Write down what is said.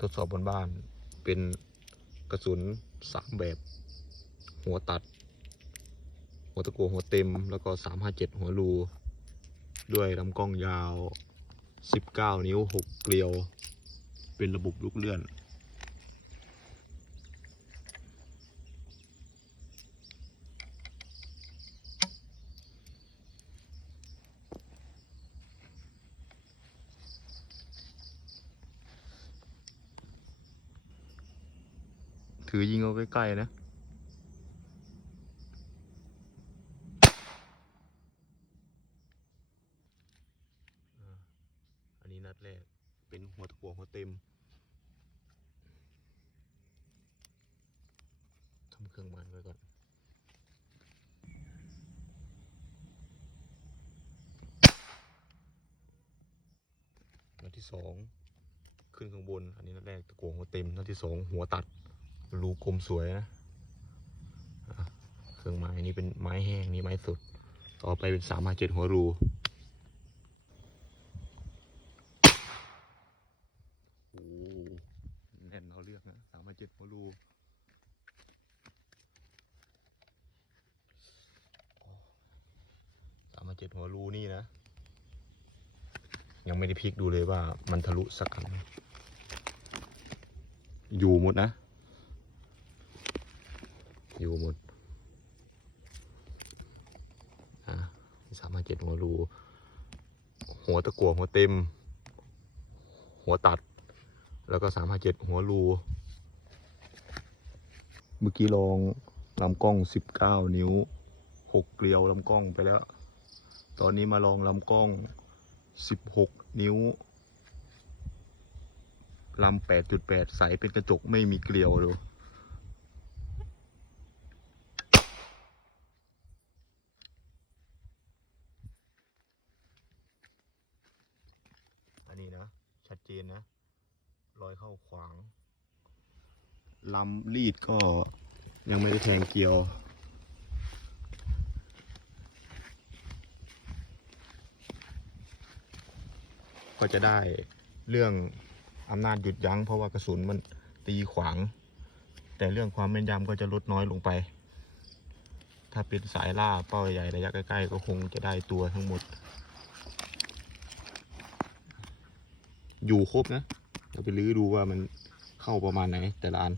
ทดสอบบนบ้าน เป็นกระสุนสามแบบ หัวตัด หัวตะกัวหัวเต็ม แล้วก็สามห้าเจ็ดหัวรู ด้วยลำกล้องยาวสิบเก้านิ้วหกเกลียว เป็นระบบลูกเลื่อน ถือยิงเอาใกล้ๆนะอันนี้นัดแรก เป็นหัวตะกัวหัวเต็มทำเครื่องมันไว้ก่อนนัดที่สองขึ้นข้างบน อันนี้นัดแรกตะกัวหัวเต็มนัดที่สองหัวตัด รูกลมสวยนะเครื่องไม้นี่เป็นไม้แห้งนี่ไม้สดต่อไปเป็นสามห้าเจ็ดหัวรูโอ้แน่นเอาเลือกนะสามห้าเจ็ดหัวรูสามห้าเจ็ดหัวรูนี่นะ ยังไม่ได้พลิกดูเลยว่ามันทะลุสักครั้งอยู่หมดนะ อยู่หมดอะสามารถเจ็ดหัวรูหัวตะกั่วหัวเต็ม หัวตัด แล้วก็สามารถเจ็ดหัวรู เมื่อกี้ลองลำกล้องสิบเก้านิ้วหกเกลียวลำกล้องไปแล้ว ตอนนี้มาลองลำกล้องสิบหกนิ้วลำแปดจุดแปดใสเป็นกระจกไม่มีเกลียวดู นนี้นะ ชัดเจนนะ รอยเข้าขวางลำรีดก็ยังไม่ได้แทงเกลียว ก็จะได้เรื่องอำนาจหยุดยั้งเพราะว่ากระสุนมันตีขวาง แต่เรื่องความแม่นยำก็จะลดน้อยลงไป ถ้าเป็นสายล่าเป้าใหญ่ระยะใกล้ๆ ก็คงจะได้ตัวทั้งหมด อยู่ครบนะเราไปลื้อดูว่ามันเข้าประมาณไหนแต่ละอัน